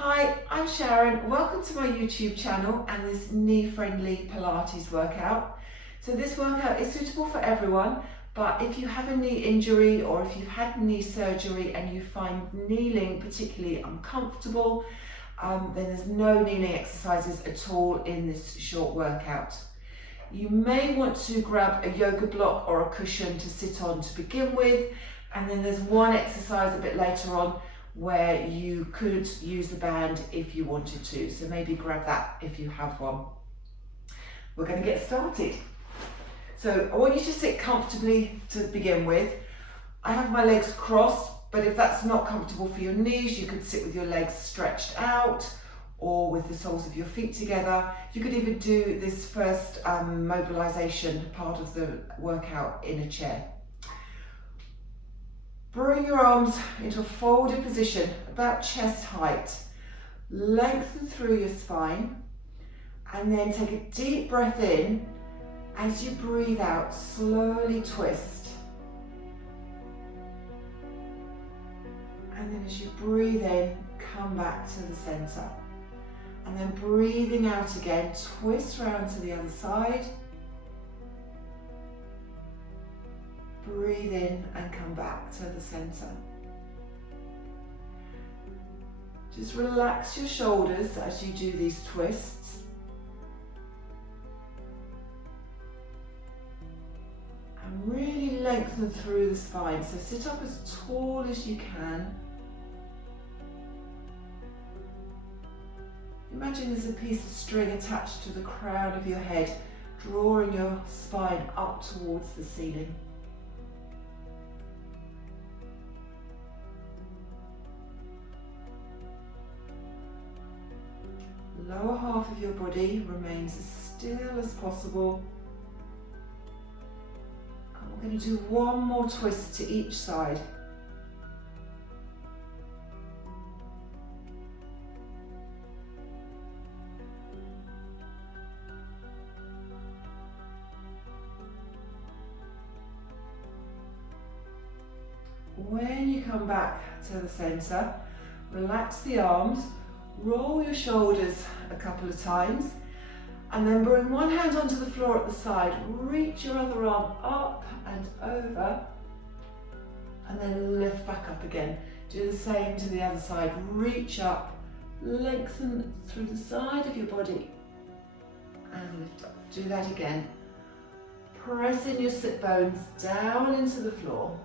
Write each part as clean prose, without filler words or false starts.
Hi, I'm Sharon. Welcome to my YouTube channel and this knee-friendly Pilates workout. So this workout is suitable for everyone, but if you have a knee injury or if you've had knee surgery and you find kneeling particularly uncomfortable, then there's no kneeling exercises at all in this short workout. You may want to grab a yoga block or a cushion to sit on to begin with, and then there's one exercise a bit later on where you could use the band if you wanted to. So maybe grab that if you have one. We're going to get started. So I want you to sit comfortably to begin with. I have my legs crossed, but if that's not comfortable for your knees, you could sit with your legs stretched out or with the soles of your feet together. You could even do this first mobilization part of the workout in a chair. Bring your arms into a folded position, about chest height. Lengthen through your spine, and then take a deep breath in. As you breathe out, slowly twist. And then as you breathe in, come back to the center. And then breathing out again, twist round to the other side. Breathe in and come back to the center. Just relax your shoulders as you do these twists. And really lengthen through the spine. So sit up as tall as you can. Imagine there's a piece of string attached to the crown of your head, drawing your spine up towards the ceiling. Lower half of your body remains as still as possible. And we're going to do one more twist to each side. When you come back to the center, relax the arms. Roll your shoulders a couple of times and then bring one hand onto the floor at the side. Reach your other arm up and over and then lift back up again. Do the same to the other side. Reach up, lengthen through the side of your body and lift up. Do that again. Press in your sit bones down into the floor.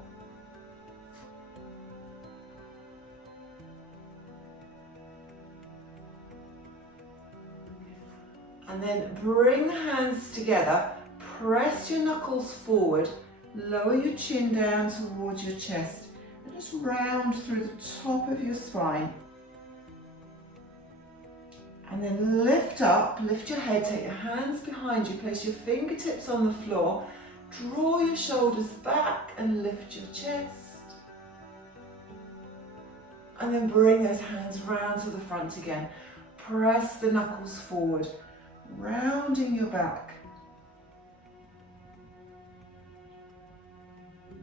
And then bring the hands together, press your knuckles forward, lower your chin down towards your chest, and just round through the top of your spine. And then lift up, lift your head, take your hands behind you, place your fingertips on the floor, draw your shoulders back and lift your chest. And then bring those hands round to the front again. Press the knuckles forward, rounding your back.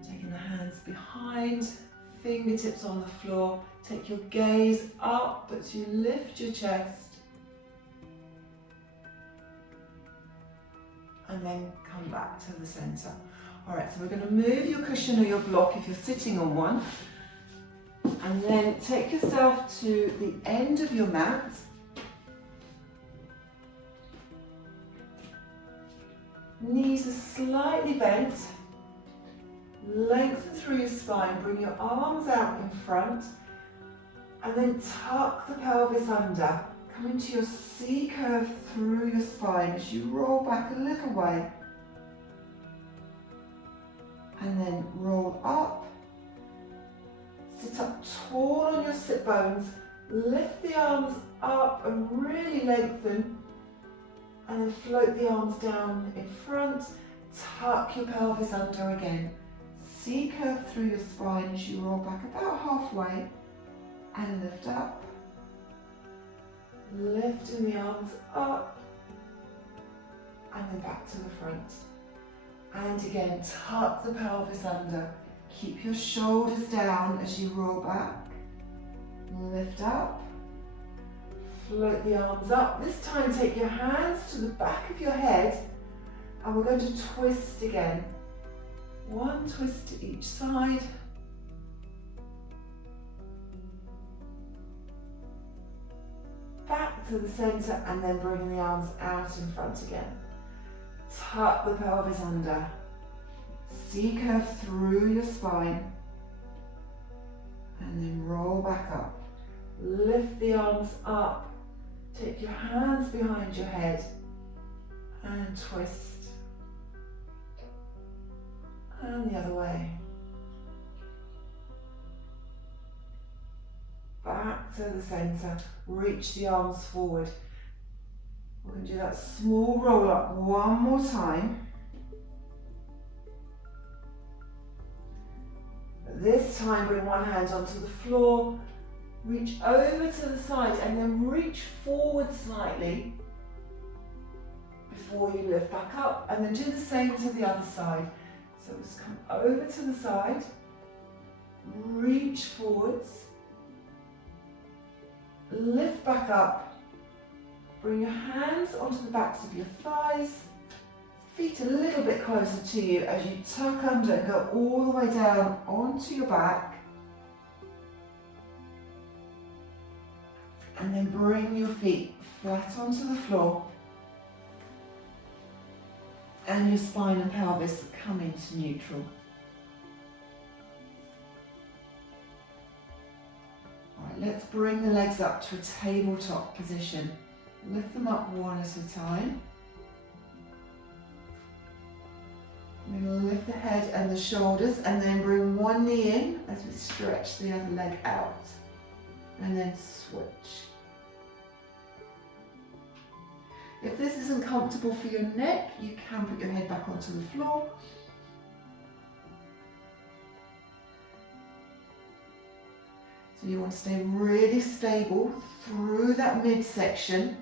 Taking the hands behind, fingertips on the floor. Take your gaze up as you lift your chest. And then come back to the center. All right, so we're going to move your cushion or your block if you're sitting on one. And then take yourself to the end of your mat. Knees are slightly bent. Lengthen through your spine. Bring your arms out in front. And then tuck the pelvis under. Come into your C curve through your spine as you roll back a little way. And then roll up. Sit up tall on your sit bones. Lift the arms up and really lengthen. And then float the arms down in front, tuck your pelvis under again. C curve through your spine as you roll back about halfway and lift up. Lifting the arms up and then back to the front. And again, tuck the pelvis under. Keep your shoulders down as you roll back. Lift up Float the arms up. This time take your hands to the back of your head and we're going to twist again. One twist to each side. Back to the center and then bring the arms out in front again. Tuck the pelvis under. C-curve through your spine. And then roll back up. Lift the arms up. Take your hands behind your head and twist. And the other way. Back to the center. Reach the arms forward. We're going to do that small roll up one more time. This time bring one hand onto the floor, reach over to the side and then reach forward slightly before you lift back up, and then do the same to the other side. So just come over to the side, reach forwards, lift back up, bring your hands onto the backs of your thighs, feet a little bit closer to you as you tuck under and go all the way down onto your back. And then bring your feet flat onto the floor. And your spine and pelvis come into neutral. Alright, let's bring the legs up to a tabletop position. Lift them up one at a time. We're going to lift the head and the shoulders and then bring one knee in as we stretch the other leg out. And then switch. If this isn't comfortable for your neck, you can put your head back onto the floor. So you want to stay really stable through that midsection.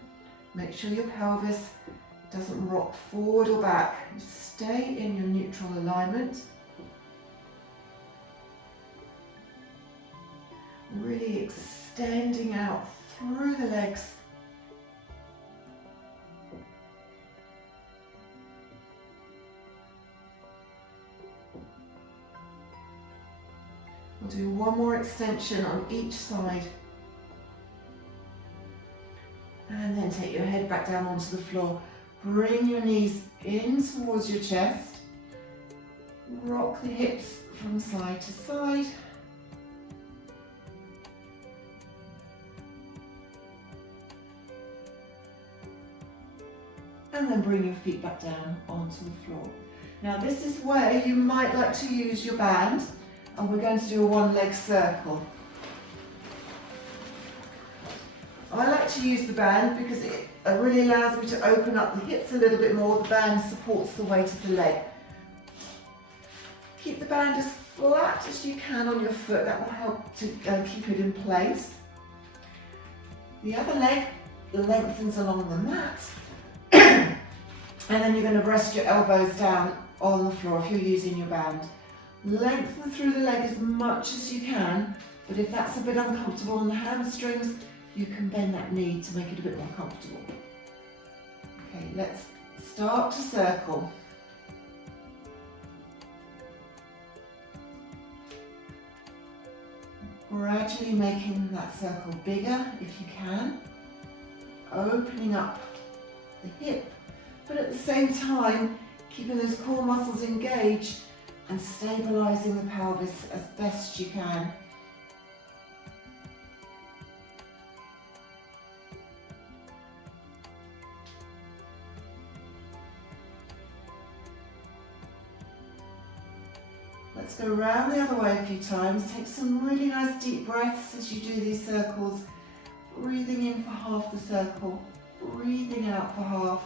Make sure your pelvis doesn't rock forward or back. Stay in your neutral alignment. Really extending out through the legs. We'll do one more extension on each side. And then take your head back down onto the floor. Bring your knees in towards your chest. Rock the hips from side to side. And then bring your feet back down onto the floor. Now this is where you might like to use your band, and we're going to do a one-leg circle. I like to use the band because it really allows me to open up the hips a little bit more. The band supports the weight of the leg. Keep the band as flat as you can on your foot. That will help to keep it in place. The other leg lengthens along the mat. And then you're going to rest your elbows down on the floor if you're using your band. Lengthen through the leg as much as you can, but if that's a bit uncomfortable on the hamstrings, you can bend that knee to make it a bit more comfortable. Okay, let's start to circle. Gradually making that circle bigger if you can. Opening up the hip, but at the same time, keeping those core muscles engaged and stabilising the pelvis as best you can. Let's go around the other way a few times. Take some really nice deep breaths as you do these circles. Breathing in for half the circle, breathing out for half.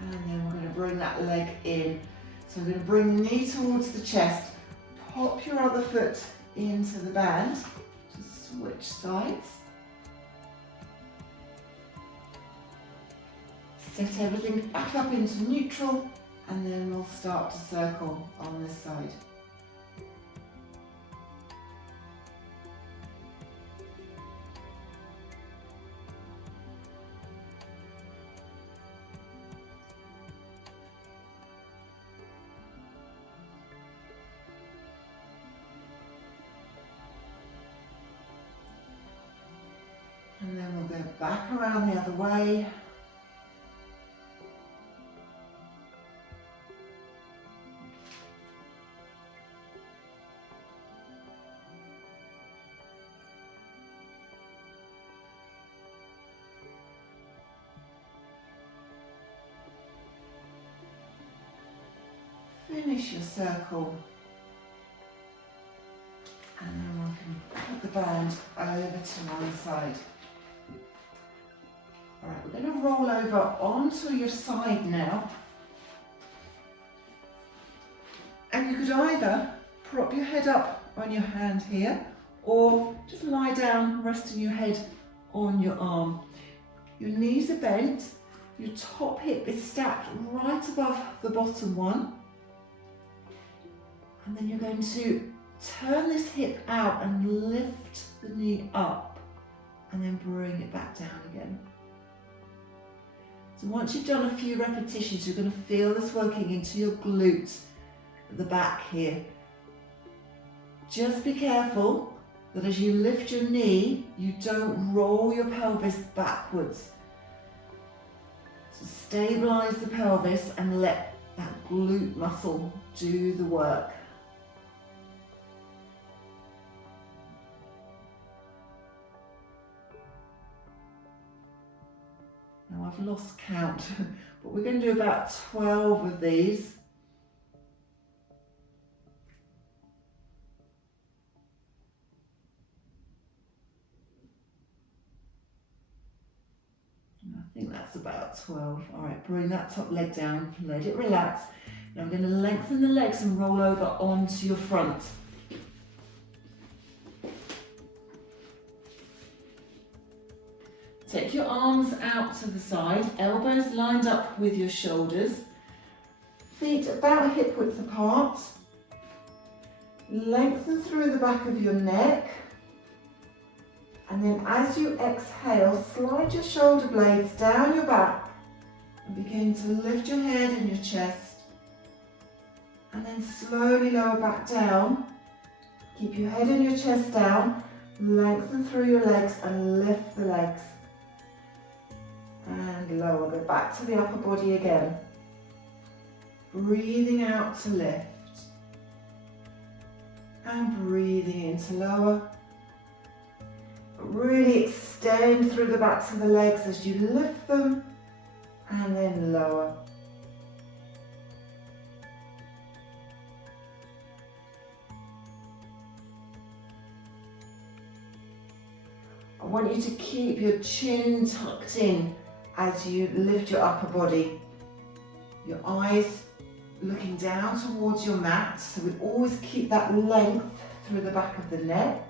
And then we're going to bring that leg in. So we're going to bring the knee towards the chest. Pop your other foot into the band. Just switch sides. Set everything back up into neutral and then we'll start to circle on this side. And then we'll go back around the other way. Finish your circle. And then we can put the band over to one side. Alright, we're going to roll over onto your side now. And you could either prop your head up on your hand here, or just lie down, resting your head on your arm. Your knees are bent, your top hip is stacked right above the bottom one. And then you're going to turn this hip out and lift the knee up, and then bring it back down again. So once you've done a few repetitions, you're going to feel this working into your glutes at the back here. Just be careful that as you lift your knee, you don't roll your pelvis backwards. So stabilize the pelvis and let that glute muscle do the work. Now I've lost count, but we're going to do about 12 of these. And I think that's about 12. All right, bring that top leg down, let it relax. Now I'm going to lengthen the legs and roll over onto your front. Take your arms out to the side, elbows lined up with your shoulders, feet about hip width apart. Lengthen through the back of your neck, and then as you exhale, slide your shoulder blades down your back and begin to lift your head and your chest, and then slowly lower back down. Keep your head and your chest down, lengthen through your legs and lift the legs. And lower, go back to the upper body again. Breathing out to lift. And breathing in to lower. Really extend through the backs of the legs as you lift them and then lower. I want you to keep your chin tucked in as you lift your upper body. Your eyes looking down towards your mat, so we always keep that length through the back of the neck.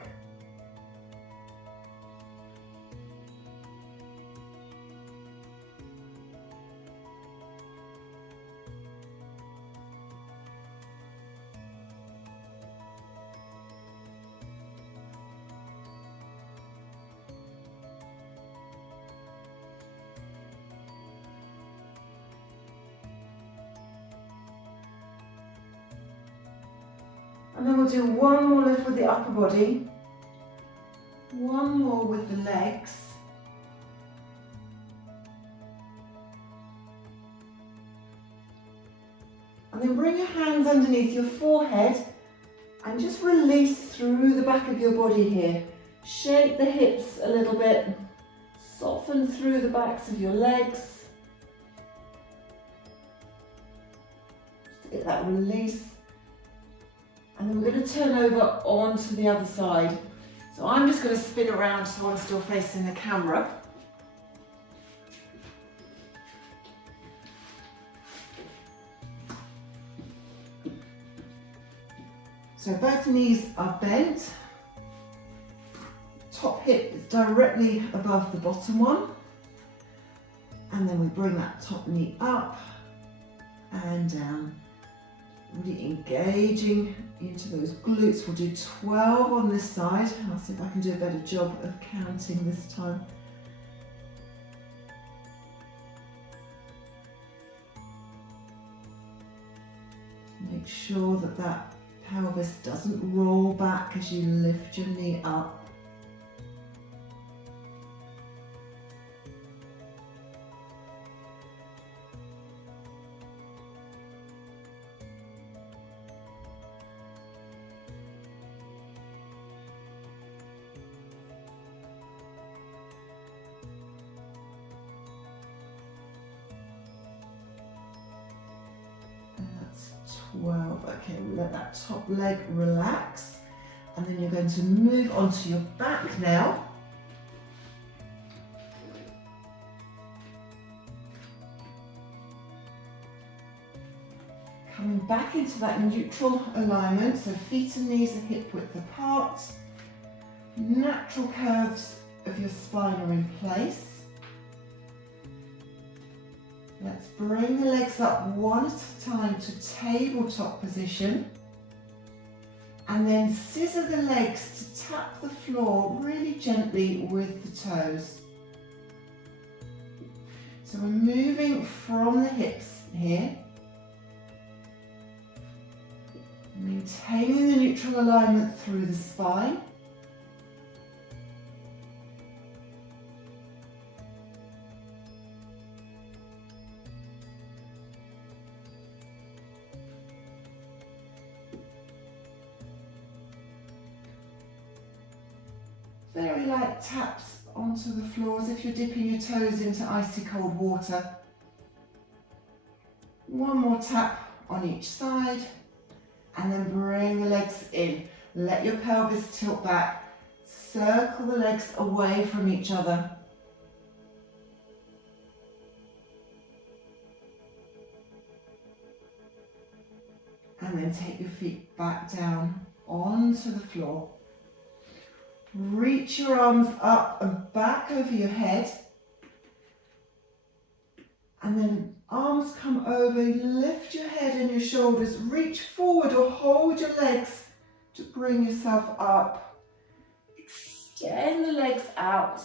And then we'll do one more lift with the upper body, one more with the legs. And then bring your hands underneath your forehead and just release through the back of your body here. Shake the hips a little bit, soften through the backs of your legs. Just to get that release. And then we're going to turn over onto the other side. So I'm just going to spin around so I'm still facing the camera. So both knees are bent. Top hip is directly above the bottom one. And then we bring that top knee up and down. Really engaging into those glutes. We'll do 12 on this side. I'll see if I can do a better job of counting this time. Make sure that that pelvis doesn't roll back as you lift your knee up. And that's 12. Okay, we'll let that top leg relax. And then you're going to move onto your back now. Coming back into that neutral alignment, so feet and knees are hip width apart. Natural curves of your spine are in place. Let's bring the legs up one at a time to tabletop position. And then scissor the legs to tap the floor really gently with the toes. So we're moving from the hips here. Maintaining the neutral alignment through the spine. Very light taps onto the floors if you're dipping your toes into icy cold water. One more tap on each side. And then bring the legs in. Let your pelvis tilt back. Circle the legs away from each other. And then take your feet back down onto the floor. Reach your arms up and back over your head. And then arms come over, lift your head and your shoulders, reach forward or hold your legs to bring yourself up. Extend the legs out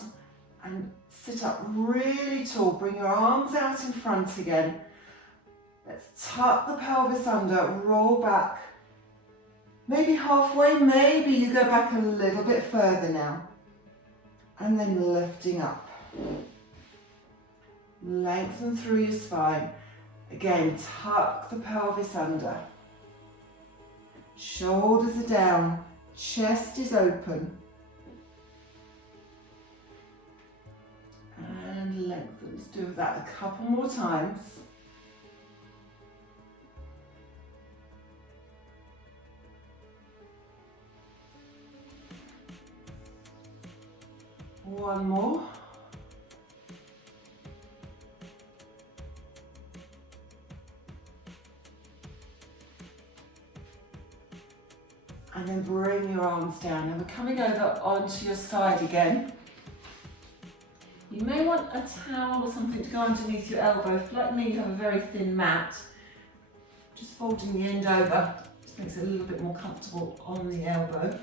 and sit up really tall. Bring your arms out in front again. Let's tuck the pelvis under, roll back. Maybe halfway, maybe you go back a little bit further now. And then lifting up. Lengthen through your spine. Again, tuck the pelvis under. Shoulders are down, chest is open. And lengthen. Let's do that a couple more times. One more. And then bring your arms down. And we're coming over onto your side again. You may want a towel or something to go underneath your elbow. If, like me, you have a very thin mat, just folding the end over just makes it a little bit more comfortable on the elbow.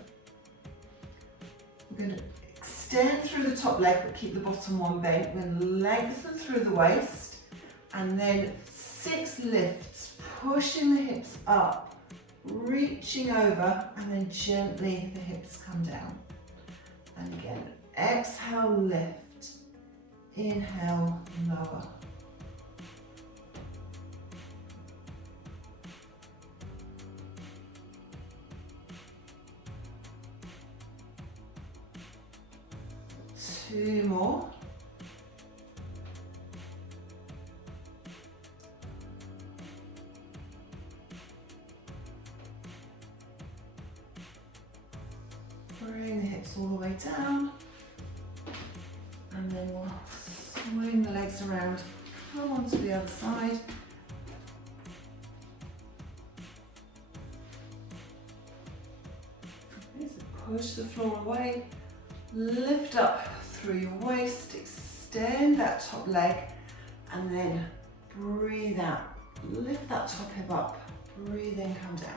We're going to extend through the top leg, but keep the bottom one bent. Then lengthen through the waist. And then 6 lifts, pushing the hips up, reaching over, and then gently the hips come down. And again, exhale, lift. Inhale, lower. Two more. Bring the hips all the way down. And then we'll swing the legs around, come on to the other side. Okay, so push the floor away, lift up through your waist, extend that top leg, and then breathe out. Lift that top hip up, breathe in, come down.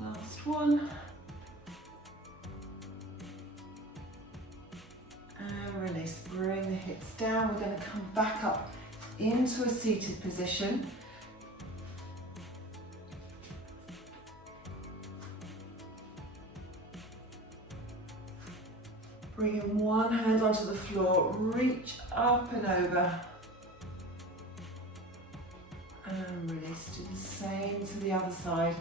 Last one. And release, bring the hips down. We're going to come back up into a seated position. Bringing one hand onto the floor, reach up and over. And release, do the same to the other side.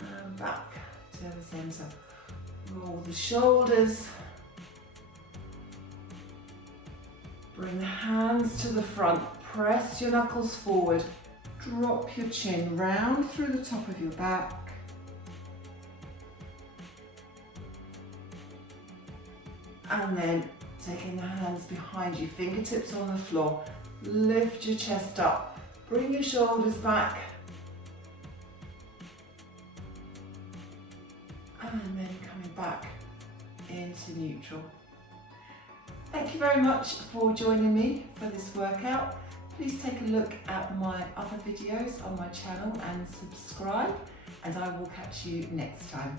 And back to the center. Roll the shoulders. Bring the hands to the front, press your knuckles forward. Drop your chin round through the top of your back. And then taking the hands behind you, fingertips on the floor. Lift your chest up, bring your shoulders back. And then coming back into neutral. Thank you very much for joining me for this workout. Please take a look at my other videos on my channel and subscribe, and I will catch you next time.